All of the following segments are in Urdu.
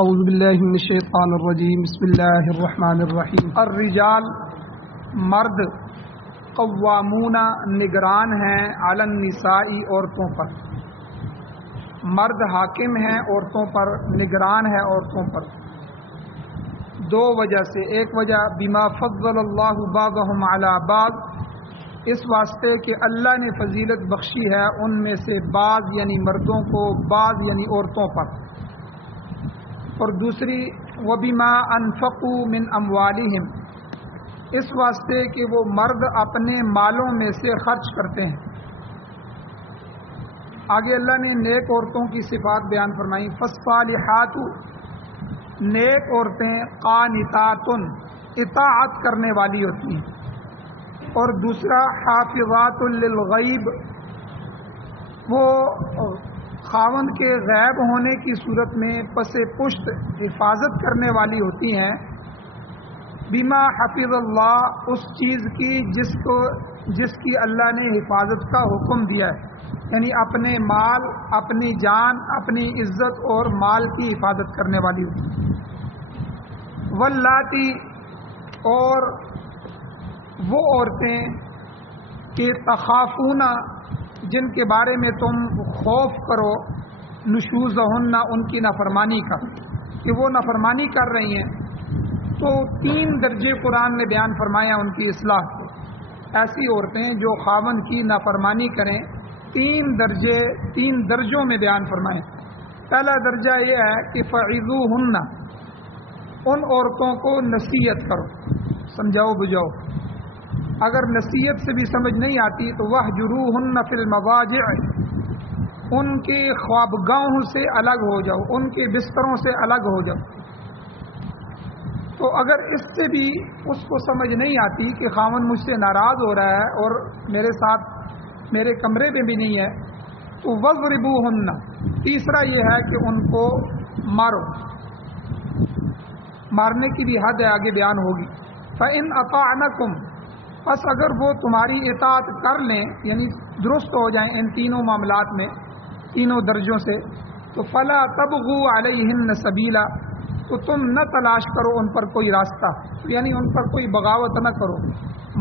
اعوذ باللہ من الشیطان الرجیم بسم اللہ الرحمن الرحیم۔ الرجال مرد قوامون نگران ہیں علی النساء عورتوں پر، مرد حاکم ہیں عورتوں پر، نگران ہے عورتوں پر دو وجہ سے۔ ایک وجہ بما فضل اللہ بعضهم علی بعض، اس واسطے کہ اللہ نے فضیلت بخشی ہے ان میں سے بعض یعنی مردوں کو، بعض یعنی عورتوں پر۔ اور دوسری وبما انفقوا من اموالہم، اس واسطے کہ وہ مرد اپنے مالوں میں سے خرچ کرتے ہیں۔ آگے اللہ نے نیک عورتوں کی صفات بیان فرمائی۔ فالصالحات، نیک عورتیں قانتات، اطاعت کرنے والی ہوتی ہیں۔ اور دوسرا حافظات للغیب، وہ خاوند کے غائب ہونے کی صورت میں پس پشت حفاظت کرنے والی ہوتی ہیں۔ بما حفظ اللہ، اس چیز کی جس کی اللہ نے حفاظت کا حکم دیا ہے، یعنی اپنے مال، اپنی جان، اپنی عزت اور مال کی حفاظت کرنے والی ہوتی ہیں۔ واللاتی، اور وہ عورتیں کہ تخافون، جن کے بارے میں تم خوف کرو، نشوزہن، ان کی نافرمانی کا، کہ وہ نافرمانی کر رہی ہیں، تو 3 درجے قرآن نے بیان فرمایا ان کی اصلاح کو۔ ایسی عورتیں جو خاوند کی نافرمانی کریں، 3 درجوں میں بیان فرمائیں۔ پہلا درجہ یہ ہے کہ فعظوہن، ان عورتوں کو نصیحت کرو، سمجھاؤ بجھاؤ۔ اگر نصیحت سے بھی سمجھ نہیں آتی تو وَاہْجُرُوهُنَّ فِي الْمَضَاجِعِ، ان کے خوابگاہوں سے الگ ہو جاؤ، ان کے بستروں سے الگ ہو جاؤ۔ تو اگر اس سے بھی اس کو سمجھ نہیں آتی کہ خاوند مجھ سے ناراض ہو رہا ہے اور میرے ساتھ میرے کمرے میں بھی نہیں ہے، تو وَاضْرِبُوهُنَّ، تیسرا یہ ہے کہ ان کو مارو، مارنے کی بھی حد ہے، آگے بیان ہوگی۔ فَإِنْ أَطَعْنَكُمْ، بس اگر وہ تمہاری اطاعت کر لیں، یعنی درست ہو جائیں ان تینوں معاملات میں، تینوں درجوں سے، تو فلا تبغوا علیہن سبیلا، تو تم نہ تلاش کرو ان پر کوئی راستہ، یعنی ان پر کوئی بغاوت نہ کرو،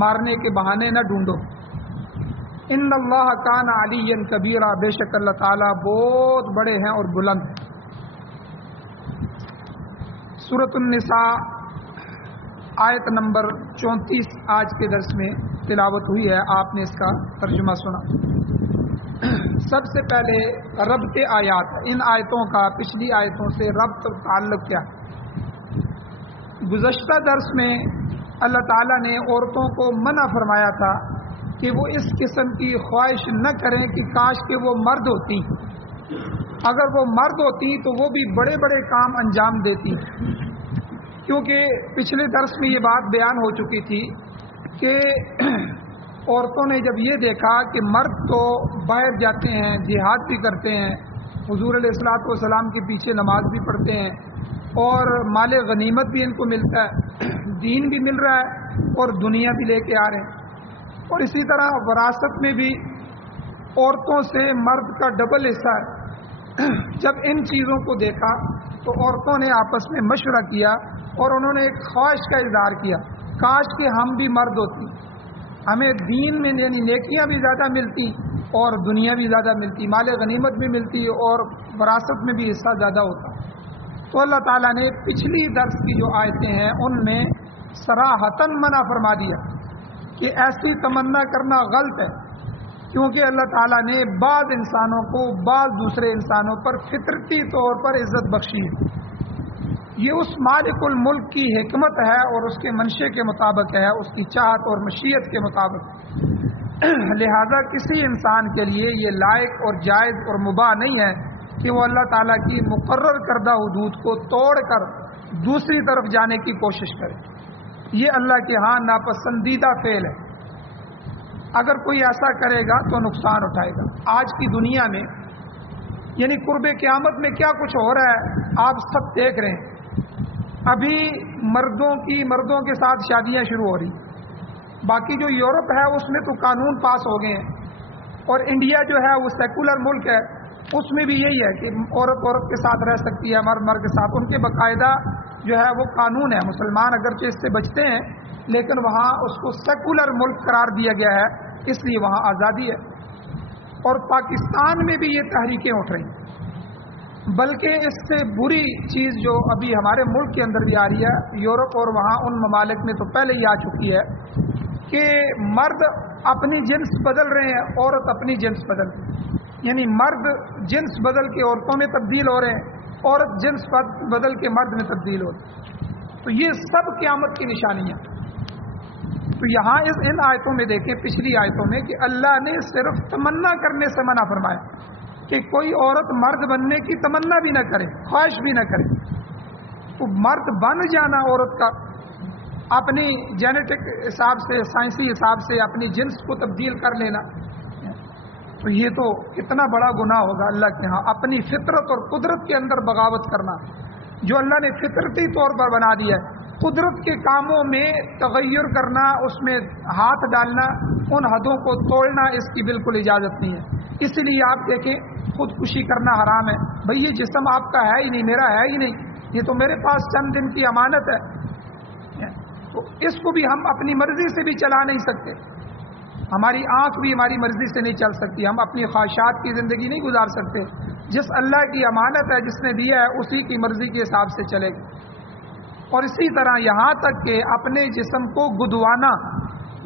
مارنے کے بہانے نہ ڈھونڈو۔ ان اللہ کان علیا کبیرا، بے شک اللہ تعالیٰ بہت بڑے ہیں اور بلند ہیں۔ سورۃ النساء آیت نمبر 34 آج کے درس میں تلاوت ہوئی ہے، آپ نے اس کا ترجمہ سنا۔ سب سے پہلے ربط آیات، ان آیتوں کا پچھلی آیتوں سے ربط تعلق کیا ہے۔ گزشتہ درس میں اللہ تعالیٰ نے عورتوں کو منع فرمایا تھا کہ وہ اس قسم کی خواہش نہ کریں کہ کاش کہ وہ مرد ہوتی، اگر وہ مرد ہوتی تو وہ بھی بڑے بڑے کام انجام دیتی، کیونکہ پچھلے درس میں یہ بات بیان ہو چکی تھی کہ عورتوں نے جب یہ دیکھا کہ مرد تو باہر جاتے ہیں، جہاد بھی کرتے ہیں، حضور علیہ الصلوۃ والسلام کے پیچھے نماز بھی پڑھتے ہیں، اور مال غنیمت بھی ان کو ملتا ہے، دین بھی مل رہا ہے اور دنیا بھی لے کے آ رہے ہیں، اور اسی طرح وراثت میں بھی عورتوں سے مرد کا ڈبل حصہ ہے۔ جب ان چیزوں کو دیکھا تو عورتوں نے آپس میں مشورہ کیا اور انہوں نے ایک خواہش کا اظہار کیا، کاش کہ ہم بھی مرد ہوتی، ہمیں دین میں یعنی نیکیاں بھی زیادہ ملتی اور دنیا بھی زیادہ ملتی، مال غنیمت بھی ملتی اور وراثت میں بھی حصہ زیادہ ہوتا۔ تو اللہ تعالیٰ نے پچھلی درس کی جو آیتیں ہیں ان میں صراحتاً منع فرما دیا کہ ایسی تمنا کرنا غلط ہے، کیونکہ اللہ تعالیٰ نے بعض انسانوں کو بعض دوسرے انسانوں پر فطرتی طور پر عزت بخشی ہے۔ یہ اس مالک الملک کی حکمت ہے اور اس کے منشے کے مطابق ہے، اس کی چاہت اور مشیت کے مطابق۔ لہذا کسی انسان کے لیے یہ لائق اور جائز اور مباح نہیں ہے کہ وہ اللہ تعالیٰ کی مقرر کردہ حدود کو توڑ کر دوسری طرف جانے کی کوشش کرے، یہ اللہ کے ہاں ناپسندیدہ فعل ہے۔ اگر کوئی ایسا کرے گا تو نقصان اٹھائے گا۔ آج کی دنیا میں یعنی قرب قیامت میں کیا کچھ ہو رہا ہے آپ سب دیکھ رہے ہیں۔ ابھی مردوں کے ساتھ شادیاں شروع ہو رہی، باقی جو یورپ ہے اس میں تو قانون پاس ہو گئے ہیں، اور انڈیا جو ہے وہ سیکولر ملک ہے، اس میں بھی یہی ہے کہ عورت عورت کے ساتھ رہ سکتی ہے، مرد مرد کے ساتھ، ان کے باقاعدہ جو ہے وہ قانون ہے. مسلمان اگرچہ اس سے بچتے ہیں لیکن وہاں اس کو سیکولر ملک قرار دیا گیا ہے، اس لیے وہاں آزادی ہے. اور پاکستان میں بھی یہ تحریکیں اٹھ رہی ہیں، بلکہ اس سے بری چیز جو ابھی ہمارے ملک کے اندر بھی آ رہی ہے، یورپ اور وہاں ان ممالک میں تو پہلے ہی آ چکی ہے کہ مرد اپنی جنس بدل رہے ہیں، عورت اپنی جنس بدل رہی ہے. یعنی مرد جنس بدل کے عورتوں میں تبدیل ہو رہے ہیں، عورت جنس بدل کے مرد میں تبدیل ہو رہی ہے. تو یہ سب قیامت کی نشانیاں. تو یہاں ان آیتوں میں دیکھیں، پچھلی آیتوں میں، کہ اللہ نے صرف تمنا کرنے سے منع فرمایا کہ کوئی عورت مرد بننے کی تمنا بھی نہ کرے، خواہش بھی نہ کرے. تو مرد بن جانا عورت کا، اپنی جینیٹک حساب سے، سائنسی حساب سے اپنی جنس کو تبدیل کر لینا، تو یہ تو کتنا بڑا گناہ ہوگا اللہ کے ہاں. اپنی فطرت اور قدرت کے اندر بغاوت کرنا، جو اللہ نے فطرتی طور پر بنا دیا ہے. قدرت کے کاموں میں تغیر کرنا، اس میں ہاتھ ڈالنا، ان حدوں کو توڑنا، اس کی بالکل اجازت نہیں ہے. اس لیے آپ دیکھیں خودکشی کرنا حرام ہے. بھئی یہ جسم آپ کا ہے ہی نہیں، میرا ہے ہی نہیں، یہ تو میرے پاس چند دن کی امانت ہے، تو اس کو بھی ہم اپنی مرضی سے بھی چلا نہیں سکتے. ہماری آنکھ بھی ہماری مرضی سے نہیں چل سکتی، ہم اپنی خواہشات کی زندگی نہیں گزار سکتے. جس اللہ کی امانت ہے، جس نے دیا ہے، اسی کی مرضی کے حساب سے چلے گا. اور اسی طرح یہاں تک کہ اپنے جسم کو گدوانا،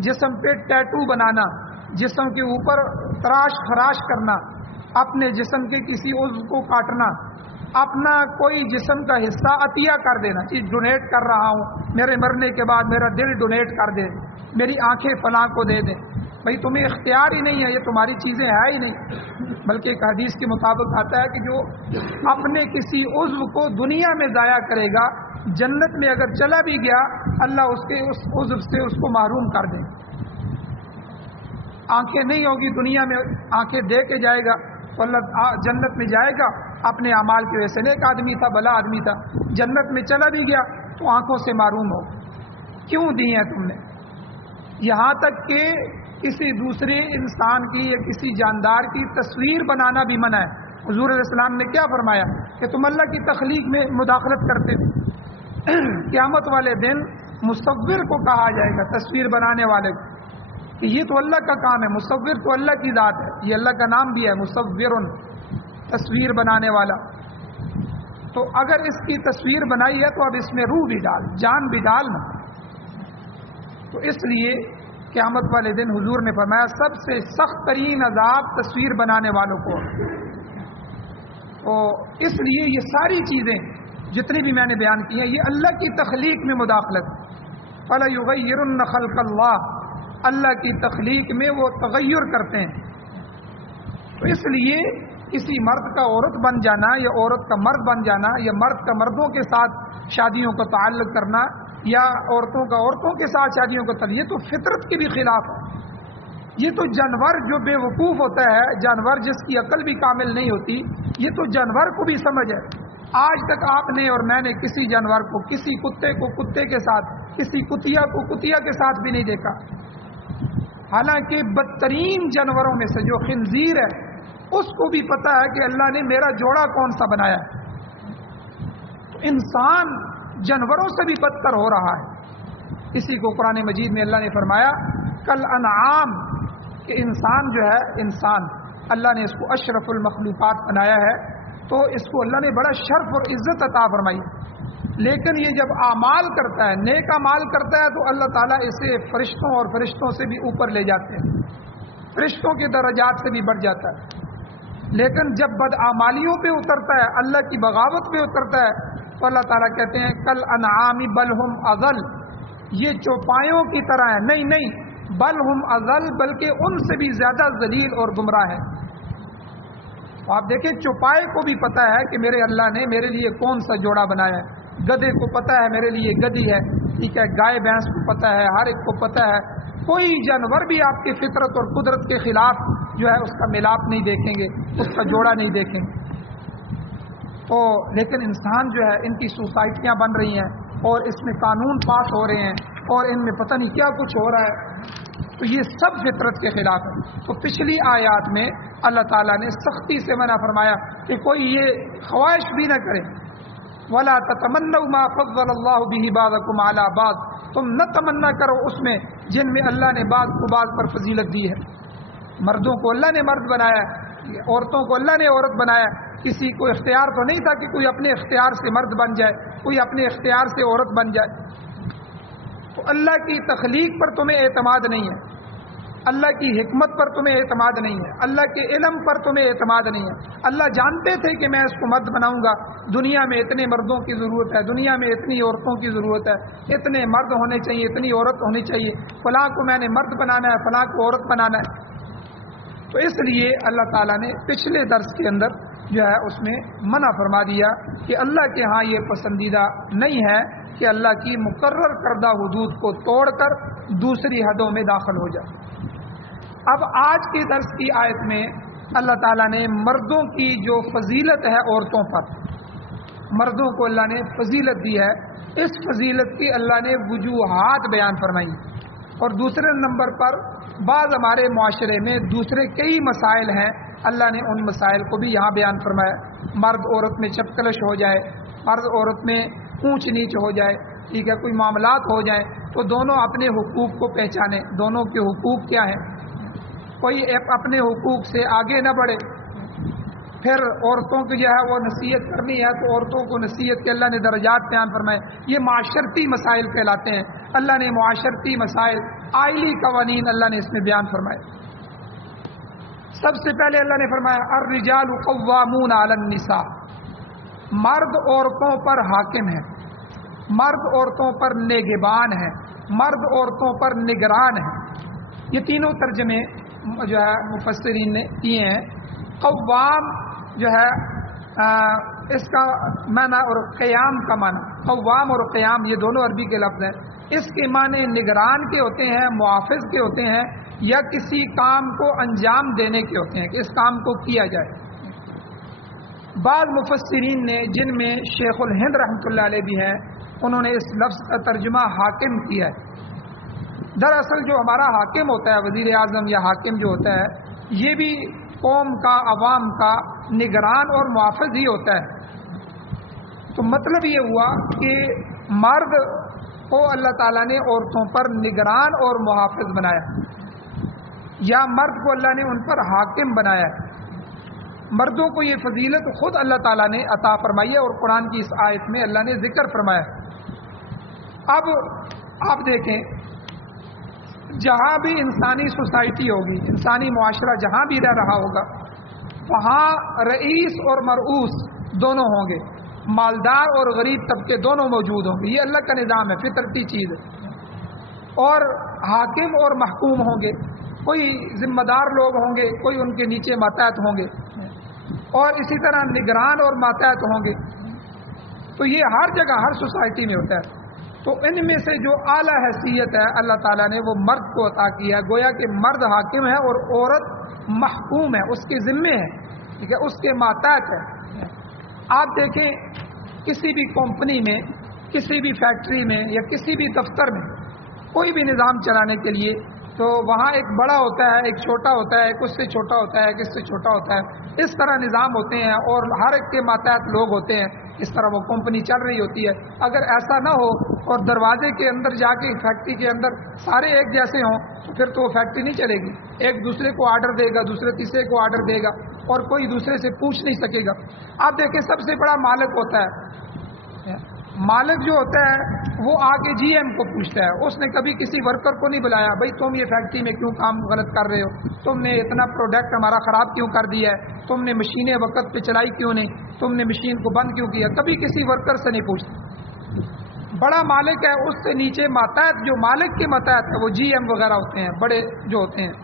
جسم پہ ٹیٹو بنانا، جسم کے اوپر تراش خراش کرنا، اپنے جسم کے کسی عضو کو کاٹنا، اپنا کوئی جسم کا حصہ عطیہ کر دینا، چیز ڈونیٹ کر رہا ہوں، میرے مرنے کے بعد میرا دل ڈونیٹ کر دے، میری آنکھیں فلاں کو دے دیں. بھئی تمہیں اختیار ہی نہیں ہے، یہ تمہاری چیزیں ہیں ہی نہیں. بلکہ ایک حدیث کے مطابق آتا ہے کہ جو اپنے کسی عضو کو دنیا میں ضائع کرے گا، جنت میں اگر چلا بھی گیا، اللہ اس کے اس عضو سے اس کو محروم کر دے. آنکھیں نہیں ہوگی دنیا میں، آنکھیں دے کے جائے گا تو اللہ جنت میں جائے گا اپنے اعمال کی وجہ سے. نیک آدمی تھا، بھلا آدمی تھا، جنت میں چلا بھی گیا تو آنکھوں سے محروم ہو. کیوں دی ہیں تم نے؟ یہاں تک کہ کسی دوسرے انسان کی یا کسی جاندار کی تصویر بنانا بھی منع ہے. حضور علیہ السلام نے کیا فرمایا کہ تم اللہ کی تخلیق میں مداخلت کرتے ہو. قیامت والے دن مصور کو کہا جائے گا، تصویر بنانے والے کو، کہ یہ تو اللہ کا کام ہے. مصور تو اللہ کی ذات ہے، یہ اللہ کا نام بھی ہے، مصور، تصویر بنانے والا. تو اگر اس کی تصویر بنائی ہے تو اب اس میں روح بھی ڈال، جان بھی ڈال نا. تو اس لیے قیامت والے دن حضور نے فرمایا سب سے سخت ترین عذاب تصویر بنانے والوں کو. تو اس لیے یہ ساری چیزیں جتنی بھی میں نے بیان کی ہیں، یہ اللہ کی تخلیق میں مداخلت. فَلَا يُغَيِّرُنَّ خَلْقَ اللَّهِ، اللہ کی تخلیق میں وہ تغیر کرتے ہیں. تو اس لیے کسی مرد کا عورت بن جانا یا عورت کا مرد بن جانا یا مرد کا مردوں کے ساتھ شادیوں کا تعلق کرنا یا عورتوں کا عورتوں کے ساتھ شادیوں کا تعلق، یہ تو فطرت کے بھی خلاف ہے. یہ تو جانور جو بے وقوف ہوتا ہے، جانور جس کی عقل بھی کامل نہیں ہوتی، یہ تو جانور کو بھی سمجھ ہے. آج تک آپ نے اور میں نے کسی جانور کو، کسی کتے کو کتے کے ساتھ، کسی کتیا کو کتیا کے ساتھ بھی نہیں دیکھا. حالانکہ بدترین جانوروں میں سے جو خنزیر ہے، اس کو بھی پتا ہے کہ اللہ نے میرا جوڑا کون سا بنایا ہے. انسان جانوروں سے بھی بدتر ہو رہا ہے. اسی کو قرآن مجید میں اللہ نے فرمایا کل انعام، کہ انسان جو ہے، انسان اللہ نے اس کو اشرف المخلوقات بنایا ہے، تو اس کو اللہ نے بڑا شرف اور عزت عطا فرمائی. لیکن یہ جب اعمال کرتا ہے، نیک اعمال کرتا ہے، تو اللہ تعالیٰ اسے فرشتوں اور فرشتوں سے بھی اوپر لے جاتے ہیں، فرشتوں کے درجات سے بھی بڑھ جاتا ہے. لیکن جب بدعمالیوں پہ اترتا ہے، اللہ کی بغاوت پہ اترتا ہے، تو اللہ تعالیٰ کہتے ہیں کل انعام بل ہم اضل، یہ چوپایوں کی طرح ہے. نہیں، بل ہم اضل، بلکہ ان سے بھی زیادہ ذلیل اور گمراہ ہے. آپ دیکھیں چوپائے کو بھی پتہ ہے کہ میرے اللہ نے میرے لیے کون سا جوڑا بنایا ہے. گدھے کو پتہ ہے میرے لیے گدھی ہے، ٹھیک ہے، گائے بھینس کو پتہ ہے، ہر ایک کو پتہ ہے. کوئی جانور بھی آپ کی فطرت اور قدرت کے خلاف جو ہے اس کا ملاپ نہیں دیکھیں گے، اس کا جوڑا نہیں دیکھیں گے. تو لیکن انسان جو ہے، ان کی سوسائٹیاں بن رہی ہیں اور اس میں قانون پاس ہو رہے ہیں اور ان میں پتہ نہیں کیا کچھ ہو رہا ہے. تو یہ سب فطرت کے خلاف ہے. تو پچھلی آیات میں اللہ تعالیٰ نے سختی سے منع فرمایا کہ کوئی یہ خواہش بھی نہ کرے. وَلَا تَتَمَنَّوْا مَا فَضَّلَ اللَّهُ بِهِ بَعْضَكُمْ عَلَى بَعْضٍ, تم نہ تمنا کرو اس میں جن میں اللہ نے بعض کو بعض پر فضیلت دی ہے. مردوں کو اللہ نے مرد بنایا, عورتوں کو اللہ نے عورت بنایا. کسی کو اختیار تو نہیں تھا کہ کوئی اپنے اختیار سے مرد بن جائے, کوئی اپنے اختیار سے عورت بن جائے. تو اللہ کی تخلیق پر تمہیں اعتماد نہیں ہے, اللہ کی حکمت پر تمہیں اعتماد نہیں ہے, اللہ کے علم پر تمہیں اعتماد نہیں ہے. اللہ جانتے تھے کہ میں اس کو مرد بناؤں گا, دنیا میں اتنے مردوں کی ضرورت ہے, دنیا میں اتنی عورتوں کی ضرورت ہے, اتنے مرد ہونے چاہیے, اتنی عورت ہونی چاہیے, فلاں کو میں نے مرد بنانا ہے, فلاں کو عورت بنانا ہے. تو اس لیے اللہ تعالیٰ نے پچھلے درس کے اندر جو ہے اس میں منع فرما دیا کہ اللہ کے ہاں یہ پسندیدہ نہیں ہے کہ اللہ کی مقرر کردہ حدود کو توڑ کر دوسری حدوں میں داخل ہو جائے. اب آج کے درس کی آیت میں اللہ تعالیٰ نے مردوں کی جو فضیلت ہے عورتوں پر, مردوں کو اللہ نے فضیلت دی ہے, اس فضیلت کی اللہ نے وجوہات بیان فرمائی. اور دوسرے نمبر پر بعض ہمارے معاشرے میں دوسرے کئی مسائل ہیں, اللہ نے ان مسائل کو بھی یہاں بیان فرمایا. مرد عورت میں چپکلش ہو جائے, مرد عورت میں اونچ نیچ ہو جائے, ٹھیک ہے, کوئی معاملات ہو جائیں تو دونوں اپنے حقوق کو پہچانیں. دونوں کے حقوق کیا ہیں, کوئی اپنے حقوق سے آگے نہ بڑھے. پھر عورتوں کی جو ہے وہ نصیحت کرنی ہے تو عورتوں کو نصیحت کے اللہ نے درجات بیان فرمائے. یہ معاشرتی مسائل کہلاتے ہیں. اللہ نے معاشرتی مسائل, آئلی قوانین اللہ نے اس میں بیان فرمائے. سب سے پہلے اللہ نے فرمایا الرجال قوامون علی النساء, مرد عورتوں پر حاکم ہیں, مرد عورتوں پر نگہبان ہیں, مرد عورتوں پر نگران ہیں. یہ تینوں ترجمے جو ہے مفسرین نے کیے ہیں. قوام جو ہے اس کا معنی اور قیام کا معنی, قوام اور قیام یہ دونوں عربی کے لفظ ہیں. اس کے معنی نگران کے ہوتے ہیں, محافظ کے ہوتے ہیں, یا کسی کام کو انجام دینے کے ہوتے ہیں کہ اس کام کو کیا جائے. بعض مفسرین نے, جن میں شیخ الہند رحمۃ اللہ علیہ بھی ہیں, انہوں نے اس لفظ کا ترجمہ حاکم کیا ہے. دراصل جو ہمارا حاکم ہوتا ہے, وزیر اعظم یا حاکم جو ہوتا ہے, یہ بھی قوم کا, عوام کا نگران اور محافظ ہی ہوتا ہے. تو مطلب یہ ہوا کہ مرد کو اللہ تعالیٰ نے عورتوں پر نگران اور محافظ بنایا, یا مرد کو اللہ نے ان پر حاکم بنایا. مردوں کو یہ فضیلت خود اللہ تعالیٰ نے عطا فرمائی ہے اور قرآن کی اس آیت میں اللہ نے ذکر فرمایا. اب آپ دیکھیں, جہاں بھی انسانی سوسائٹی ہوگی, انسانی معاشرہ جہاں بھی رہ رہا ہوگا, وہاں رئیس اور مرؤوس دونوں ہوں گے, مالدار اور غریب طبقے دونوں موجود ہوں گے. یہ اللہ کا نظام ہے, فطرتی چیز ہے. اور حاکم اور محکوم ہوں گے, کوئی ذمہ دار لوگ ہوں گے, کوئی ان کے نیچے ماتحت ہوں گے, اور اسی طرح نگران اور ماتحت ہوں گے. تو یہ ہر جگہ, ہر سوسائٹی میں ہوتا ہے. تو ان میں سے جو اعلیٰ حیثیت ہے اللہ تعالیٰ نے وہ مرد کو عطا کیا ہے. گویا کہ مرد حاکم ہے اور عورت محکوم ہے, اس کے ذمے ہے, ٹھیک ہے, اس کے ماتحت ہے. آپ دیکھیں کسی بھی کمپنی میں, کسی بھی فیکٹری میں, یا کسی بھی دفتر میں کوئی بھی نظام چلانے کے لیے, تو وہاں ایک بڑا ہوتا ہے, ایک چھوٹا ہوتا ہے, کچھ سے چھوٹا ہوتا ہے, کس سے چھوٹا ہوتا ہے. اس طرح نظام ہوتے ہیں اور ہر ایک کے ماتحت لوگ ہوتے ہیں. اس طرح وہ کمپنی چل رہی ہوتی ہے. اگر ایسا نہ ہو اور دروازے کے اندر جا کے فیکٹری کے اندر سارے ایک جیسے ہوں تو پھر تو وہ فیکٹری نہیں چلے گی. ایک دوسرے کو آرڈر دے گا, دوسرے تیسرے کو آرڈر دے گا, اور کوئی دوسرے سے پوچھ نہیں سکے گا. آپ دیکھیں سب سے بڑا مالک ہوتا ہے, مالک جو ہوتا ہے وہ آ کے جی ایم کو پوچھتا ہے. اس نے کبھی کسی ورکر کو نہیں بلایا, بھائی تم یہ فیکٹری میں کیوں کام غلط کر رہے ہو, تم نے اتنا پروڈکٹ ہمارا خراب کیوں کر دیا ہے, تم نے مشینیں وقت پہ چلائی کیوں نہیں, تم نے مشین کو بند کیوں کیا. کبھی کسی ورکر سے نہیں پوچھتا. بڑا مالک ہے, اس سے نیچے ماتحت, جو مالک کے ماتحت ہے وہ جی ایم وغیرہ ہوتے ہیں, بڑے جو ہوتے ہیں.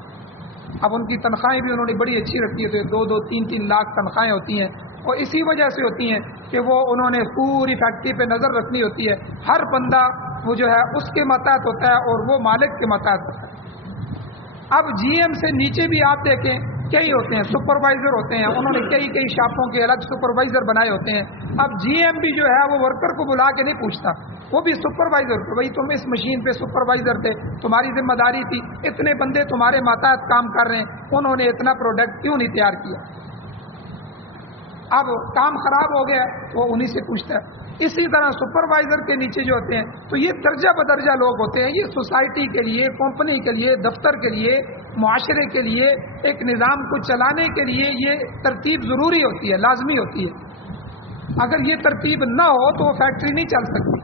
اب ان کی تنخواہیں بھی انہوں نے بڑی اچھی رکھی ہے, 2-2, 3-3 لاکھ تنخواہیں ہوتی ہیں, اور اسی وجہ سے ہوتی ہیں کہ وہ انہوں نے پوری فیکٹری پہ نظر رکھنی ہوتی ہے. ہر بندہ وہ جو ہے اس کے ماتحت ہوتا ہے اور وہ مالک کے ماتحت ہوتا ہے. اب جی ایم سے نیچے بھی آپ دیکھیں کئی ہوتے ہیں سپروائزر ہوتے ہیں، انہوں نے کئی شاپوں کے الگ سپروائزر بنائے ہوتے ہیں. اب جی ایم بھی جو ہے وہ ورکر کو بلا کے نہیں پوچھتا، وہ بھی سپروائزر کو، بھائی تم اس مشین پہ سپروائزر تھے، تمہاری ذمہ داری تھی، اتنے بندے تمہارے ماتحت کام کر رہے ہیں، انہوں نے اتنا پروڈکٹ کیوں نہیں تیار کیا؟ اب کام خراب ہو گیا وہ انہی سے پوچھتا ہے. اسی طرح سپروائزر کے نیچے جو ہوتے ہیں تو یہ درجہ بدرجہ لوگ ہوتے ہیں. یہ سوسائٹی کے لیے، کمپنی کے لیے، دفتر کے لیے، معاشرے کے لیے، ایک نظام کو چلانے کے لیے یہ ترتیب ضروری ہوتی ہے، لازمی ہوتی ہے. اگر یہ ترتیب نہ ہو تو وہ فیکٹری نہیں چل سکتی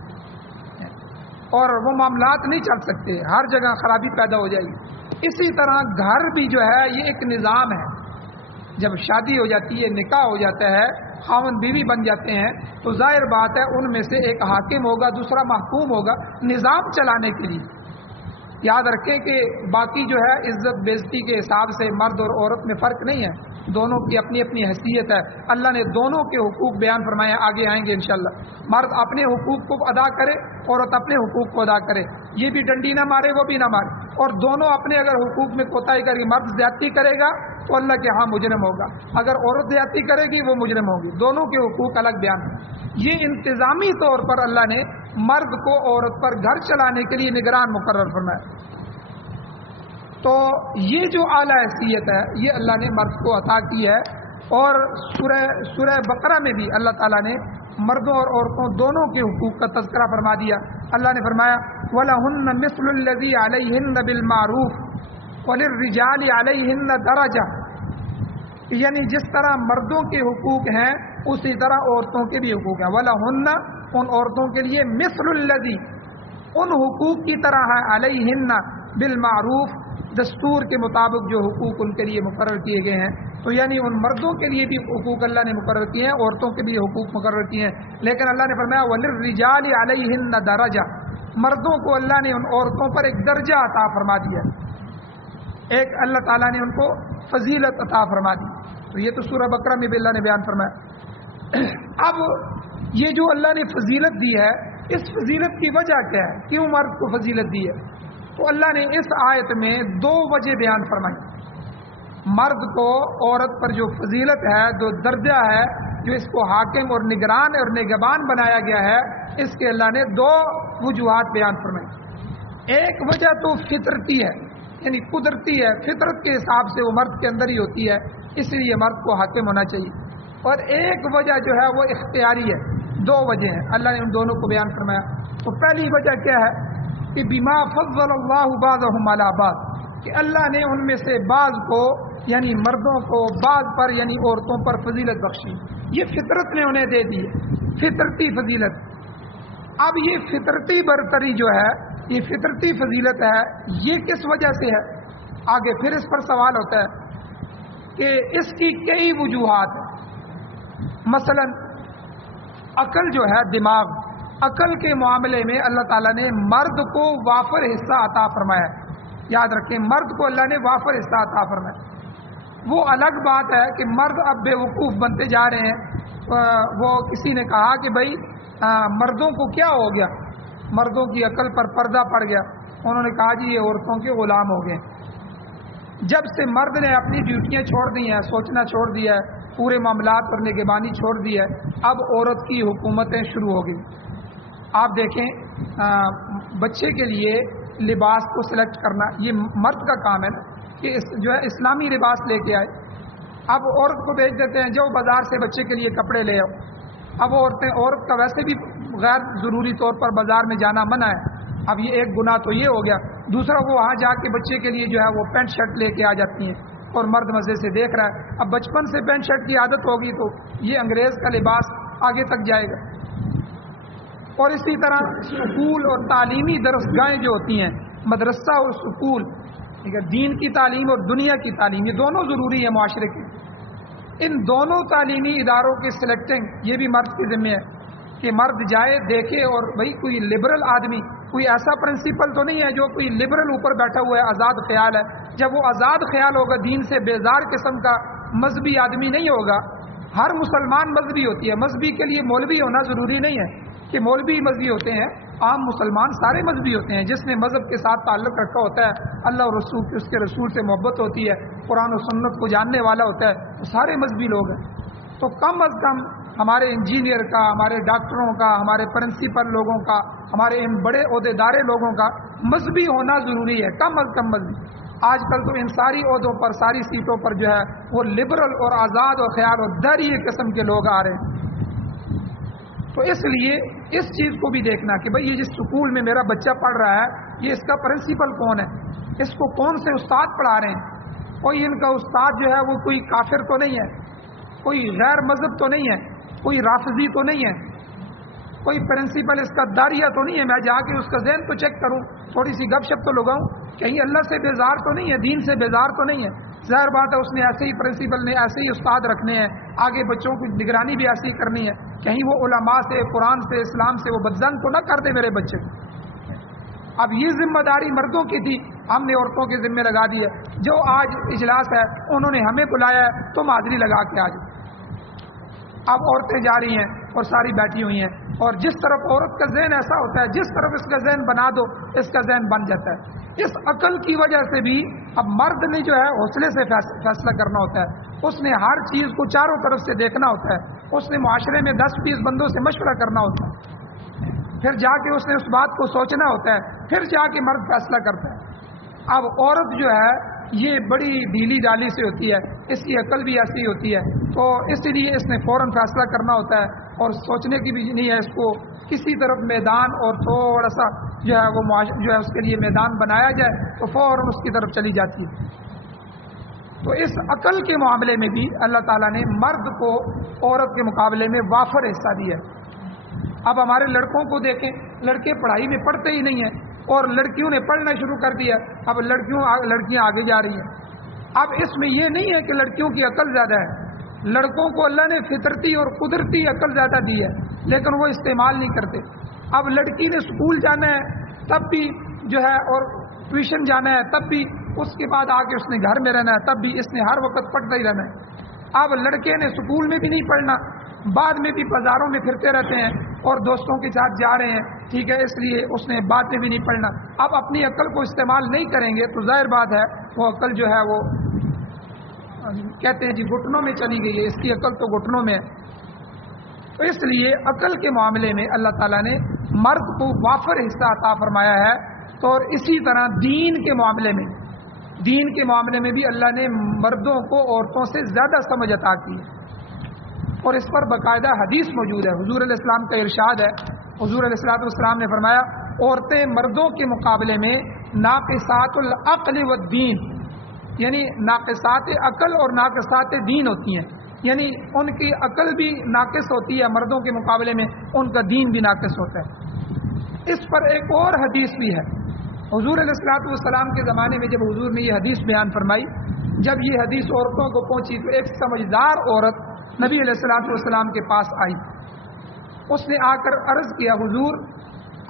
اور وہ معاملات نہیں چل سکتے، ہر جگہ خرابی پیدا ہو جائے گی. اسی طرح گھر بھی جو ہے یہ ایک نظام ہے. جب شادی ہو جاتی ہے، نکاح ہو جاتا ہے، خاوند بیوی بن جاتے ہیں تو ظاہر بات ہے ان میں سے ایک حاکم ہوگا، دوسرا محکوم ہوگا نظام چلانے کے لیے. یاد رکھیں کہ باقی جو ہے عزت بےزتی کے حساب سے مرد اور عورت میں فرق نہیں ہے، دونوں کی اپنی اپنی حیثیت ہے. اللہ نے دونوں کے حقوق بیان فرمائے، آگے آئیں گے انشاءاللہ. مرد اپنے حقوق کو ادا کرے، عورت اپنے حقوق کو ادا کرے. یہ بھی ڈنڈی نہ مارے، وہ بھی نہ مارے. اور دونوں اپنے اگر حقوق میں کوتاہی کرے، مرد زیادتی کرے گا تو اللہ کے ہاں مجرم ہوگا، اگر عورت زیادتی کرے گی وہ مجرم ہوگی. دونوں کے حقوق الگ بیان ہیں. یہ انتظامی طور پر اللہ نے مرد کو عورت پر گھر چلانے کے لیے نگران مقرر فرمایا. تو یہ جو اعلیٰ حیثیت ہے یہ اللہ نے مرد کو عطا کی ہے. اور سورہ بقرہ میں بھی اللہ تعالیٰ نے مردوں اور عورتوں دونوں کے حقوق کا تذکرہ فرما دیا. اللہ نے فرمایا وَلَهُنَّ مِثْلُ الَّذِي عَلَيْهِنَّ بِالْمَعْرُوفِ وَلِلرِّجَالِ عَلَيْهِنَّ دَرَجَةٌ، یعنی جس طرح مردوں کے حقوق ہیں اسی طرح عورتوں کے بھی حقوق ہیں. وَلَهُنَّ، ان عورتوں کے لیے، مِثْلُ الَّذِي، ان حقوق کی طرح ہے، عَلَيْهِنَّ بِالْمَعْرُوفِ، دستور کے مطابق جو حقوق ان کے لیے مقرر کیے گئے ہیں. تو یعنی ان مردوں کے لیے بھی حقوق اللہ نے مقرر کیے ہیں، عورتوں کے بھی حقوق مقرر کیے ہیں. لیکن اللہ نے فرمایا وَلِلرِّجَالِ عَلَيْهِنَّ دَرَجَةٌ، مردوں کو اللہ نے ان عورتوں پر ایک درجہ عطا فرما دیا، ایک اللہ تعالیٰ نے ان کو فضیلت عطا فرما دی. تو یہ تو سورہ بقرہ میں بھی اللہ نے بیان فرمایا. اب یہ جو اللہ نے فضیلت دی ہے، اس فضیلت کی وجہ کیا ہے؟ کیوں مرد کو فضیلت دی ہے؟ تو اللہ نے اس آیت میں دو وجہ بیان فرمائی. مرد کو عورت پر جو فضیلت ہے، جو درجہ ہے، جو اس کو حاکم اور نگران اور نگہبان بنایا گیا ہے، اس کے اللہ نے دو وجوہات بیان فرمائی. ایک وجہ تو فطرتی ہے، یعنی قدرتی ہے، فطرت کے حساب سے وہ مرد کے اندر ہی ہوتی ہے، اس لیے مرد کو حاکم ہونا چاہیے. اور ایک وجہ جو ہے وہ اختیاری ہے. دو وجہ ہیں، اللہ نے ان دونوں کو بیان فرمایا. تو پہلی وجہ کیا ہے کہ بما فضل اللہ بعضهم علی بعض، کہ اللہ نے ان میں سے بعض کو، یعنی مردوں کو بعض پر، یعنی عورتوں پر فضیلت بخشی. یہ فطرت نے انہیں دے دی، فطرتی فضیلت. اب یہ فطرتی برتری جو ہے، یہ فطرتی فضیلت ہے، یہ کس وجہ سے ہے؟ آگے پھر اس پر سوال ہوتا ہے کہ اس کی کئی وجوہات ہیں. مثلا عقل جو ہے، دماغ، عقل کے معاملے میں اللہ تعالیٰ نے مرد کو وافر حصہ عطا فرمایا. یاد رکھیں، مرد کو اللہ نے وافر حصہ عطا فرمایا. وہ الگ بات ہے کہ مرد اب بے وقوف بنتے جا رہے ہیں. وہ کسی نے کہا کہ بھائی مردوں کو کیا ہو گیا، مردوں کی عقل پر پردہ پڑ گیا. انہوں نے کہا جی یہ عورتوں کے غلام ہو گئے. جب سے مرد نے اپنی ڈیوٹیاں چھوڑ دی ہیں، سوچنا چھوڑ دیا ہے، پورے معاملات پر نگہبانی چھوڑ دی ہے، اب عورت کی حکومتیں شروع ہو گئی. آپ دیکھیں بچے کے لیے لباس کو سلیکٹ کرنا یہ مرد کا کام ہے نا، کہ جو ہے اسلامی لباس لے کے آئے. اب عورت کو بھیج دیتے ہیں جو بازار سے بچے کے لیے کپڑے لے آؤ. اب عورت کا ویسے بھی غیر ضروری طور پر بازار میں جانا منع ہے. اب یہ ایک گناہ تو یہ ہو گیا. دوسرا وہ وہاں جا کے بچے کے لیے جو ہے وہ پینٹ شرٹ لے کے آ جاتی ہیں اور مرد مزے سے دیکھ رہا ہے. اب بچپن سے پینٹ شرٹ کی عادت ہوگی تو یہ انگریز کا لباس آگے تک جائے گا. اور اسی طرح سکول اور تعلیمی درسگاہیں جو ہوتی ہیں، مدرسہ اور سکول، ٹھیک ہے، دین کی تعلیم اور دنیا کی تعلیم، یہ دونوں ضروری ہے معاشرے کے. ان دونوں تعلیمی اداروں کی سلیکٹنگ یہ بھی مرد کے ذمہ ہے کہ مرد جائے، دیکھے. اور بھائی کوئی لبرل آدمی، کوئی ایسا پرنسپل تو نہیں ہے جو کوئی لبرل اوپر بیٹھا ہوا ہے، آزاد خیال ہے. جب وہ آزاد خیال ہوگا، دین سے بیزار قسم کا مذہبی آدمی نہیں ہوگا. ہر مسلمان مذہبی ہوتی ہے، مذہبی کے لیے مولوی ہونا ضروری نہیں ہے. کہ مولوی مذہبی ہوتے ہیں، عام مسلمان سارے مذہبی ہوتے ہیں. جس نے مذہب کے ساتھ تعلق رکھا ہوتا ہے، اللہ اور رسول کی، اس کے رسول سے محبت ہوتی ہے، قرآن و سنت کو جاننے والا ہوتا ہے، تو سارے مذہبی لوگ ہیں. تو کم از کم ہمارے انجینئر کا، ہمارے ڈاکٹروں کا، ہمارے پرنسپل لوگوں کا، ہمارے ان بڑے عہدیدار لوگوں کا مذہبی ہونا ضروری ہے، کم از کم مذہبی. آج کل تو ان ساری عہدوں پر، ساری سیٹوں پر جو ہے وہ لبرل اور آزاد اور خیال اور داری قسم کے لوگ آ رہے ہیں. تو اس لیے اس چیز کو بھی دیکھنا کہ بھئی یہ جس اسکول میں میرا بچہ پڑھ رہا ہے، یہ اس کا پرنسپل کون ہے، اس کو کون سے استاد پڑھا رہے ہیں. کوئی ان کا استاد جو ہے وہ کوئی کافر تو نہیں ہے، کوئی غیر مذہب تو نہیں ہے، کوئی رافضی تو نہیں ہے، کوئی پرنسپل اس کا داریہ تو نہیں ہے. میں جا کے اس کا ذہن تو چیک کروں، تھوڑی سی گپ شپ تو لگاؤں، کہیں اللہ سے بیزار تو نہیں ہے، دین سے بیزار تو نہیں ہے. ظاہر بات ہے اس نے ایسے ہی پرنسپل نے ایسے ہی استاد رکھنے ہیں، آگے بچوں کی نگرانی بھی ایسی ہی کرنی ہے. کہیں وہ علماء سے، قرآن سے، اسلام سے وہ بدزن تو نہ کر دے میرے بچے. اب یہ ذمہ داری مردوں کی تھی، ہم نے عورتوں کے ذمہ لگا دی ہے. جو آج اجلاس ہے انہوں نے ہمیں بلایا ہے، تم حاضری لگا کے آج. اب عورتیں جا رہی ہیں اور ساری بیٹھی ہوئی ہیں، اور جس طرف عورت کا ذہن ایسا ہوتا ہے، جس طرف اس کا ذہن بنا دو اس کا ذہن بن جاتا ہے. اس عقل کی وجہ سے بھی اب مرد نے جو ہے حوصلے سے فیصلہ کرنا ہوتا ہے. اس نے ہر چیز کو چاروں طرف سے دیکھنا ہوتا ہے. اس نے معاشرے میں 10-20 بندوں سے مشورہ کرنا ہوتا ہے، پھر جا کے اس نے اس بات کو سوچنا ہوتا ہے، پھر جا کے مرد فیصلہ کرتا ہے. اب عورت جو ہے یہ بڑی ڈھیلی ڈالی سے ہوتی ہے، اس کی عقل بھی ایسی ہوتی ہے، تو اس لیے اس نے فوراً فیصلہ کرنا ہوتا ہے اور سوچنے کی بھی نہیں ہے. اس کو کسی طرف میدان اور تھوڑا سا جو ہے وہ جو ہے اس کے لیے میدان بنایا جائے تو فوراً اس کی طرف چلی جاتی ہے. تو اس عقل کے معاملے میں بھی اللہ تعالیٰ نے مرد کو عورت کے مقابلے میں وافر حصہ دیا ہے. اب ہمارے لڑکوں کو دیکھیں، لڑکے پڑھائی میں پڑھتے ہی نہیں ہیں اور لڑکیوں نے پڑھنا شروع کر دیا. اب لڑکیاں آگے جا رہی ہیں. اب اس میں یہ نہیں ہے کہ لڑکیوں کی عقل زیادہ ہے، لڑکوں کو اللہ نے فطرتی اور قدرتی عقل زیادہ دی ہے، لیکن وہ استعمال نہیں کرتے. اب لڑکی نے اسکول جانا ہے تب بھی جو ہے، اور ٹیوشن جانا ہے تب بھی، اس کے بعد آ کے اس نے گھر میں رہنا ہے تب بھی، اس نے ہر وقت پڑھتا ہی رہنا ہے. اب لڑکے نے اسکول میں بھی نہیں پڑھنا، بعد میں بھی بازاروں میں پھرتے رہتے ہیں اور دوستوں کے ساتھ جا رہے ہیں، ٹھیک ہے، اس لیے اس نے بعد میں بھی نہیں پڑھنا. اب اپنی عقل کو استعمال نہیں کریں گے تو ظاہر بات ہے وہ عقل جو ہے وہ کہتے ہیں جی گھٹنوں میں چلی گئی ہے، اس کی عقل تو گھٹنوں میں ہے. تو اس لیے عقل کے معاملے میں اللہ تعالیٰ نے مرد کو وافر حصہ عطا فرمایا ہے. تو اور اسی طرح دین کے معاملے میں بھی اللہ نے مردوں کو عورتوں سے زیادہ سمجھ عطا کی ہے، اور اس پر باقاعدہ حدیث موجود ہے. حضور علیہ السلام کا ارشاد ہے، حضور علیہ السلام نے فرمایا عورتیں مردوں کے مقابلے میں ناقصات العقل والدین، یعنی ناقصات عقل اور ناقصات دین ہوتی ہیں، یعنی ان کی عقل بھی ناقص ہوتی ہے مردوں کے مقابلے میں، ان کا دین بھی ناقص ہوتا ہے. اس پر ایک اور حدیث بھی ہے. حضور علیہ السلام کے زمانے میں جب حضور نے یہ حدیث بیان فرمائی، جب یہ حدیث عورتوں کو پہنچی تو ایک سمجھدار عورت نبی علیہ السلام کے پاس آئی. اس نے آ کر عرض کیا، حضور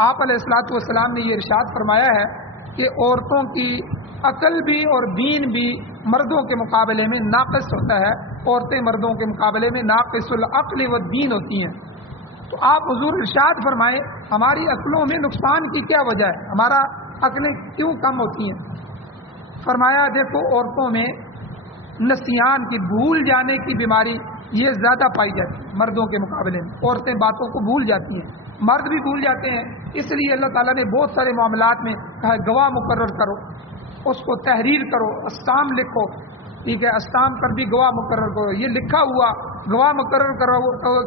آپ علیہ السلام نے یہ ارشاد فرمایا ہے کہ عورتوں کی عقل بھی اور دین بھی مردوں کے مقابلے میں ناقص ہوتا ہے، عورتیں مردوں کے مقابلے میں ناقص العقل والدین ہوتی ہیں. تو آپ حضور ارشاد فرمائیں ہماری عقلوں میں نقصان کی کیا وجہ ہے، ہمارا عقلیں کیوں کم ہوتی ہیں؟ فرمایا دیکھو عورتوں میں نسیان کی، بھول جانے کی بیماری یہ زیادہ پائی جاتی ہے مردوں کے مقابلے میں. عورتیں باتوں کو بھول جاتی ہیں، مرد بھی بھول جاتے ہیں. اس لیے اللہ تعالیٰ نے بہت سارے معاملات میں کہا گواہ مقرر کرو، اس کو تحریر کرو، اسٹام لکھو، ٹھیک ہے، اسٹام پر بھی گواہ مقرر کرو. یہ لکھا ہوا گواہ مقرر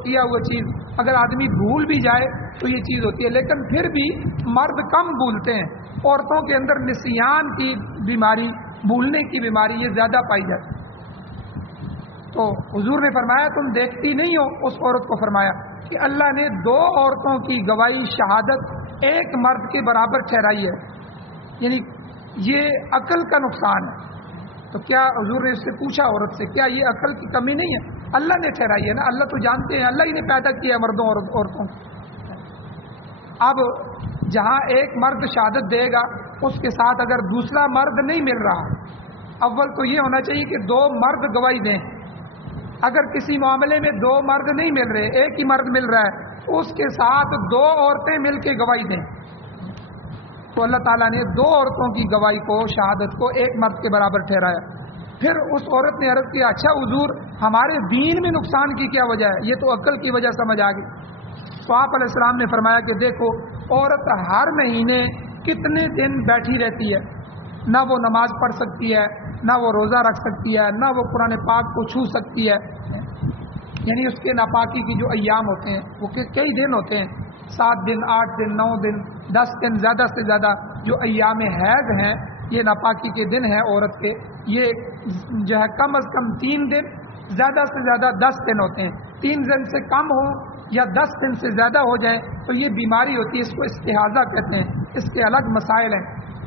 کیا ہوا چیز اگر آدمی بھول بھی جائے تو یہ چیز ہوتی ہے. لیکن پھر بھی مرد کم بھولتے ہیں، عورتوں کے اندر نسیان کی بیماری، بھولنے کی بیماری یہ زیادہ پائی جاتی ہے. تو حضور نے فرمایا تم دیکھتی نہیں ہو، اس عورت کو فرمایا کہ اللہ نے 2 عورتوں کی گواہی شہادت ایک مرد کے برابر ٹھہرائی ہے، یعنی یہ عقل کا نقصان ہے. تو کیا حضور نے اس سے پوچھا عورت سے، کیا یہ عقل کی کمی نہیں ہے؟ اللہ نے ٹھہرائی ہے نا، اللہ تو جانتے ہیں، اللہ ہی نے پیدا کیا مردوں اور عورتوں. اب جہاں ایک مرد شہادت دے گا اس کے ساتھ اگر دوسرا مرد نہیں مل رہا، اول تو یہ ہونا چاہیے کہ 2 مرد گواہی دیں. اگر کسی معاملے میں 2 مرد نہیں مل رہے، ایک ہی مرد مل رہا ہے اس کے ساتھ 2 عورتیں مل کے گواہی دیں تو اللہ تعالیٰ نے 2 عورتوں کی گواہی کو، شہادت کو، ایک مرد کے برابر ٹھہرایا۔ پھر اس عورت نے عرض کیا اچھا حضور ہمارے دین میں نقصان کی کیا وجہ ہے؟ یہ تو عقل کی وجہ سمجھ آ گئی۔ تو آپ علیہ السلام نے فرمایا کہ دیکھو عورت ہر مہینے کتنے دن بیٹھی رہتی ہے، نہ وہ نماز پڑھ سکتی ہے، نہ وہ روزہ رکھ سکتی ہے، نہ وہ قرآن پاک کو چھو سکتی ہے، یعنی اس کے ناپاکی کی جو ایام ہوتے ہیں وہ کئی دن ہوتے ہیں، 7 دن، 8 دن، 9 دن، 10 دن، زیادہ سے زیادہ جو ایام حیض ہیں یہ ناپاکی کے دن ہیں عورت کے، یہ جو ہے کم از کم 3 دن، زیادہ سے زیادہ 10 دن ہوتے ہیں۔ 3 دن سے کم ہو یا 10 دن سے زیادہ ہو جائے تو یہ بیماری ہوتی ہے، اس کو استحاضہ کہتے ہیں، اس کے الگ مسائل ہیں،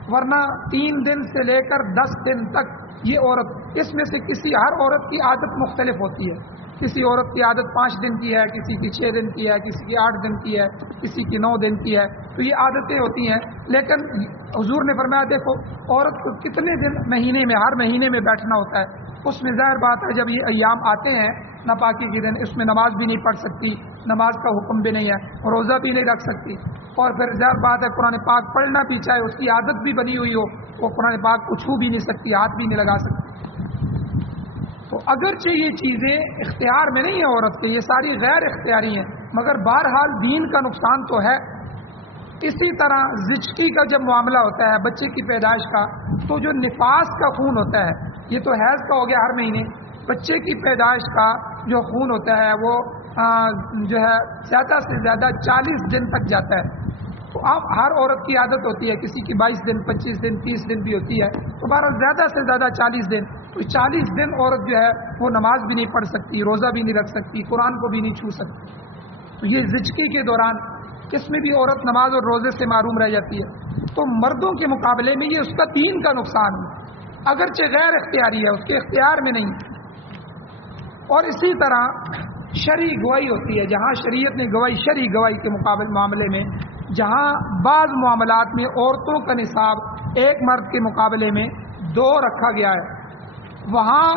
ورنہ 3 دن سے لے کر 10 دن تک یہ عورت، اس میں سے ہر عورت کی عادت مختلف ہوتی ہے، کسی عورت کی عادت 5 دن کی ہے، کسی کی 6 دن کی ہے، کسی کی 8 دن کی ہے، کسی کی 9 دن کی ہے، تو یہ عادتیں ہوتی ہیں۔ لیکن حضور نے فرمایا دیکھو عورت کو کتنے دن مہینے میں، ہر مہینے میں بیٹھنا ہوتا ہے، اس میں ظاہر بات ہے جب یہ ایام آتے ہیں ناپاکی کے دن، اس میں نماز بھی نہیں پڑھ سکتی، نماز کا حکم بھی نہیں ہے، روزہ بھی نہیں رکھ سکتی، اور پھر ظاہر بات ہے قرآن پاک پڑھنا بھی چاہے اس کی عادت بھی بنی ہوئی ہو، وہ قرآن پاک کو چھو بھی نہیں سکتی، ہاتھ بھی نہیں لگا سکتی۔ تو اگرچہ یہ چیزیں اختیار میں نہیں ہیں عورت کے، یہ ساری غیر اختیاری ہیں، مگر بہرحال دین کا نقصان تو ہے۔ اسی طرح زچگی کا جب معاملہ ہوتا ہے بچے کی پیدائش کا، تو جو نفاس کا خون ہوتا ہے، یہ تو حیض کا ہو گیا ہر مہینے، بچے کی پیدائش کا جو خون ہوتا ہے وہ جو ہے زیادہ سے زیادہ 40 دن تک جاتا ہے۔ تو اب ہر عورت کی عادت ہوتی ہے، کسی کی 22 دن، 25 دن، 30 دن بھی ہوتی ہے، تو بہرحال زیادہ سے زیادہ 40 دن، تو 40 دن عورت جو ہے وہ نماز بھی نہیں پڑھ سکتی، روزہ بھی نہیں رکھ سکتی، قرآن کو بھی نہیں چھو سکتی۔ تو یہ زچگی کے دوران اس میں بھی عورت نماز اور روزے سے محروم رہ جاتی ہے۔ تو مردوں کے مقابلے میں یہ اس کا دین کا نقصان ہے، اگرچہ غیر اختیاری ہے، اس کے اختیار میں نہیں۔ اور اسی طرح شرعی گواہی ہوتی ہے، جہاں شریعت نے گواہی، شرعی گواہی کے معاملے میں جہاں بعض معاملات میں عورتوں کا نصاب ایک مرد کے مقابلے میں 2 رکھا گیا ہے، وہاں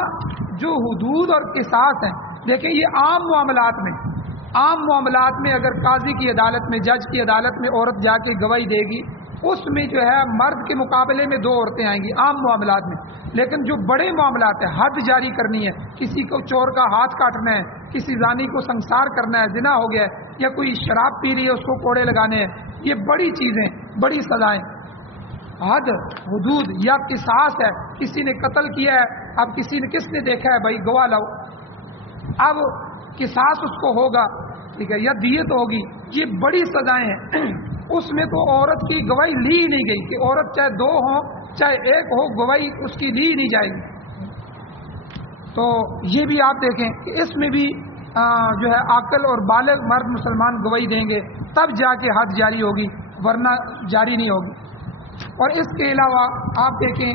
جو حدود اور قصاص ہیں، دیکھیں یہ عام معاملات میں اگر قاضی کی عدالت میں، جج کی عدالت میں عورت جا کے گواہی دے گی، اس میں جو ہے مرد کے مقابلے میں 2 عورتیں آئیں گی عام معاملات میں۔ لیکن جو بڑے معاملات ہیں، حد جاری کرنی ہے، کسی کو چور کا ہاتھ کاٹنا ہے، کسی زانی کو سنسار کرنا ہے، زنا ہو گیا ہے، یا کوئی شراب پی رہی ہے اس کو کوڑے لگانے ہیں، یہ بڑی چیزیں، بڑی سزائیں، حد، حدود یا قصاص ہے، کسی نے قتل کیا ہے، اب کس نے دیکھا ہے، بھائی گواہ لاؤ، اب قصاص اس کو ہوگا، ٹھیک ہے، یا دیت ہوگی، یہ بڑی سزائیں ہیں۔ اس میں تو عورت کی گواہی لی ہی نہیں گئی کہ عورت چاہے 2 ہو چاہے 1 ہو، گواہی اس کی لی نہیں جائے گی۔ تو یہ بھی آپ دیکھیں کہ اس میں بھی جو ہے عاقل اور بالغ مرد مسلمان گواہی دیں گے تب جا کے حد جاری ہوگی، ورنہ جاری نہیں ہوگی۔ اور اس کے علاوہ آپ دیکھیں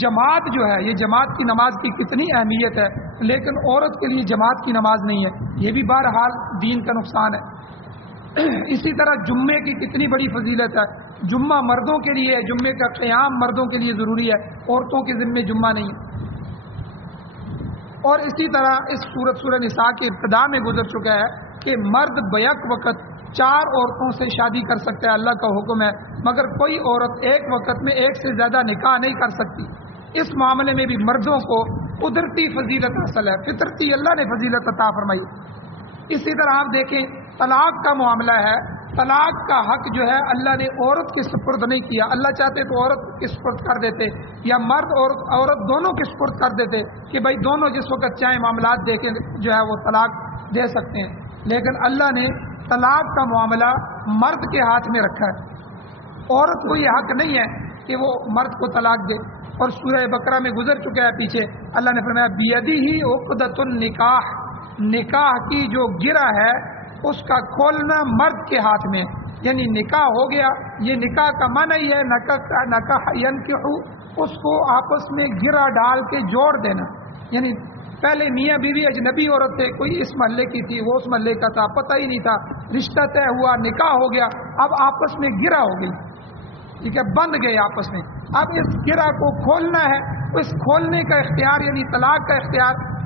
جماعت جو ہے، یہ جماعت کی نماز کی کتنی اہمیت ہے، لیکن عورت کے لیے جماعت کی نماز نہیں ہے، یہ بھی بہرحال دین کا نقصان ہے۔ اسی طرح جمعے کی کتنی بڑی فضیلت ہے، جمعہ مردوں کے لیے، جمعے کا قیام مردوں کے لیے ضروری ہے، عورتوں کے ذمہ جمعہ نہیں ہے۔ اور اسی طرح اس سورہ نساء کے ابتدا میں گزر چکا ہے کہ مرد بیک وقت 4 عورتوں سے شادی کر سکتا ہے، اللہ کا حکم ہے، مگر کوئی عورت ایک وقت میں 1 سے زیادہ نکاح نہیں کر سکتی۔ اس معاملے میں بھی مردوں کو قدرتی فضیلت حاصل ہے، فطرتی اللہ نے فضیلت عطا فرمائی۔ اسی طرح آپ دیکھیں طلاق کا معاملہ ہے، طلاق کا حق جو ہے اللہ نے عورت کے سپرد نہیں کیا، اللہ چاہتے تو عورت کے سپرد کر دیتے، یا مرد اور عورت دونوں کے سپرد کر دیتے کہ بھائی دونوں جس وقت چاہیں معاملات دیکھیں جو ہے وہ طلاق دے سکتے ہیں، لیکن اللہ نے طلاق کا معاملہ مرد کے ہاتھ میں رکھا ہے، عورت کو یہ حق نہیں ہے کہ وہ مرد کو طلاق دے۔ اور سورہ بقرہ میں گزر چکا ہے پیچھے، اللہ نے فرمایا بیدیہ عقدۃ النکاح، نکاح کی جو گرہ ہے اس کا کھولنا مرد کے ہاتھ میں، یعنی نکاح ہو گیا، یہ نکاح کا معنی ہی ہے نکاح ینکح، اس کو آپس میں گرہ ڈال کے جوڑ دینا، یعنی پہلے میاں بیوی اجنبی عورت تھے، کوئی اس محلے کی تھی، وہ اس محلے کا تھا، پتہ ہی نہیں تھا، رشتہ طے ہوا، نکاح ہو گیا، اب آپس میں گرہ ہو گئی، ٹھیک ہے، بند گئے آپس میں، اب اس گرہ کو کھولنا ہے، اس کھولنے کا اختیار یعنی طلاق کا اختیار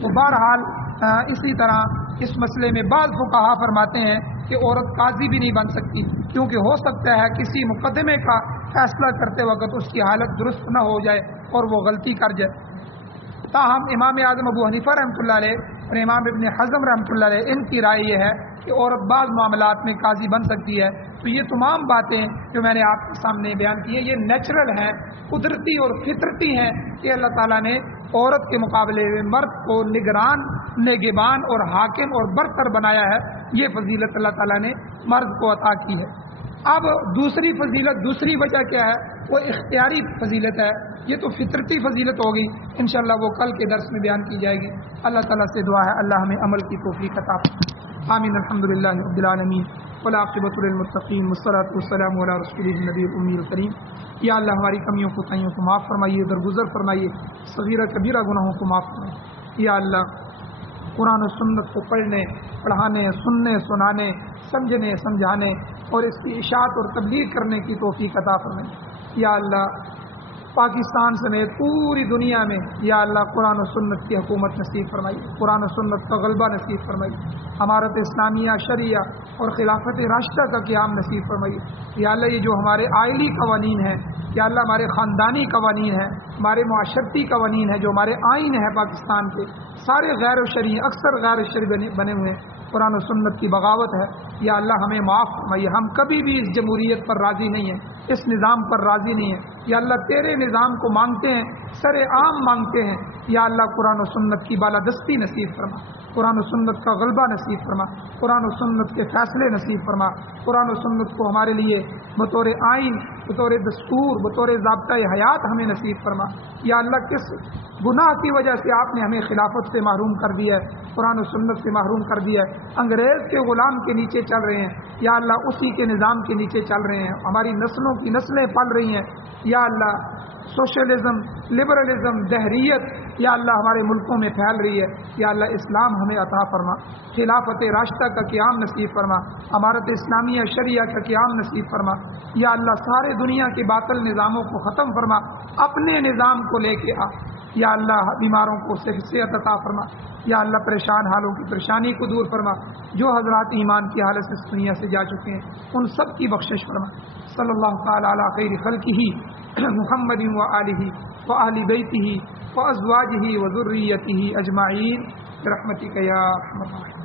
تو بہرحال اسی طرح اس مسئلے میں بعض فقہا فرماتے ہیں کہ عورت قاضی بھی نہیں بن سکتی، کیونکہ ہو سکتا ہے کسی مقدمے کا فیصلہ کرتے وقت اس کی حالت درست نہ ہو جائے اور وہ غلطی کر جائے۔ تاہم امام اعظم ابو حنیفہ رحمۃ اللہ علیہ اور امام ابن حزم رحمۃ اللہ علیہ ان کی رائے یہ ہے کہ عورت بعض معاملات میں قاضی بن سکتی ہے۔ تو یہ تمام باتیں جو میں نے آپ کے سامنے بیان کی ہیں یہ نیچرل ہیں، قدرتی اور فطرتی ہیں کہ اللہ تعالیٰ نے عورت کے مقابلے میں مرد کو نگران، نگہبان اور حاکم اور برتر بنایا ہے۔ یہ فضیلت اللہ تعالیٰ نے مرد کو عطا کی ہے۔ اب دوسری فضیلت، دوسری وجہ کیا ہے؟ وہ اختیاری فضیلت ہے۔ یہ تو فطرتی فضیلت ہوگی، انشاءاللہ وہ کل کے درس میں بیان کی جائے گی۔ اللہ تعالیٰ سے دعا ہے اللہ ہمیں عمل کی توفیق عطا فرمائے۔ آمین۔ الحمدللہ رب العالمین والعاقبۃ للمتقین والصلاۃ والسلام علی رسولہ النبی الامی الکریم۔ یا اللہ ہماری کمیوں کوتاہیوں کو معاف فرمائیے، درگزر فرمائیے، صغیرہ کبیرہ گناہوں کو معاف فرمائیے۔ یا اللہ قرآن و سنت کو پڑھنے، پڑھانے، سننے، سنانے، سمجھنے، سمجھانے اور اس کی اشاعت اور تبلیغ کرنے کی توفیق عطا فرمائے۔ یا اللہ پاکستان سمیت پوری دنیا میں یا اللہ قرآن و سنت کی حکومت نصیب فرمائی، قرآن و سنت کا غلبہ نصیب فرمائی، امارت اسلامیہ، شریعہ اور خلافت راشدہ کا قیام نصیب فرمائی۔ یا اللہ یہ جو ہمارے آئلی قوانین ہیں، یا اللہ ہمارے خاندانی قوانین ہیں، ہمارے معاشرتی قوانین ہیں، جو ہمارے آئین ہیں پاکستان کے، سارے غیر شرعی، اکثر غیر شرعی بنے ہوئے ہیں، قرآن و سنت کی بغاوت ہے۔ یا اللہ ہمیں معاف فرمائیے، ہم کبھی بھی اس جمہوریت پر راضی نہیں ہیں، اس نظام پر راضی نہیں ہیں۔ یا اللہ تیرے نظام کو مانگتے ہیں، سر عام مانگتے ہیں۔ یا اللہ قرآن و سنت کی بالادستی نصیب فرما، قرآن و سنت کا غلبہ نصیب فرما، قرآن و سنت کے فیصلے نصیب فرما، قرآن و سنت کو ہمارے لیے بطور آئین، بطور دستور، بطور ضابطۂ حیات ہمیں نصیب فرما۔ یا اللہ کس گناہ کی وجہ سے آپ نے ہمیں خلافت سے محروم کر دیا ہے، قرآن و سنت سے محروم کر دیا ہے، انگریز کے غلام کے نیچے چل رہے ہیں، یا اللہ اسی کے نظام کے نیچے چل رہے ہیں، ہماری نسلوں کی نسلیں پل رہی ہیں۔ یا اللہ سوشلزم، لبرلزم، دہریت یا اللہ ہمارے ملکوں میں پھیل رہی ہے، یا اللہ اسلام ہمیں عطا فرما، خلافت راشدہ کا قیام نصیب فرما، امارت اسلامیہ شریعہ کا قیام نصیب فرما۔ یا اللہ سارے دنیا کے باطل نظاموں کو ختم فرما، اپنے نظام کو لے کے آ۔ یا اللہ بیماروں کو صحت عطا فرما، یا اللہ پریشان حالوں کی پریشانی کو دور فرما، جو حضرات ایمان کی حالت سے اس دنیا سے جا چکے ہیں ان سب کی بخشش فرما۔ صلی اللہ تعالی علی خیر خلقہ محمد و آلہ و اہل بیتہ و ازواجہ و ذریتہ اجمعین برحمتک یا ارحم الراحمین۔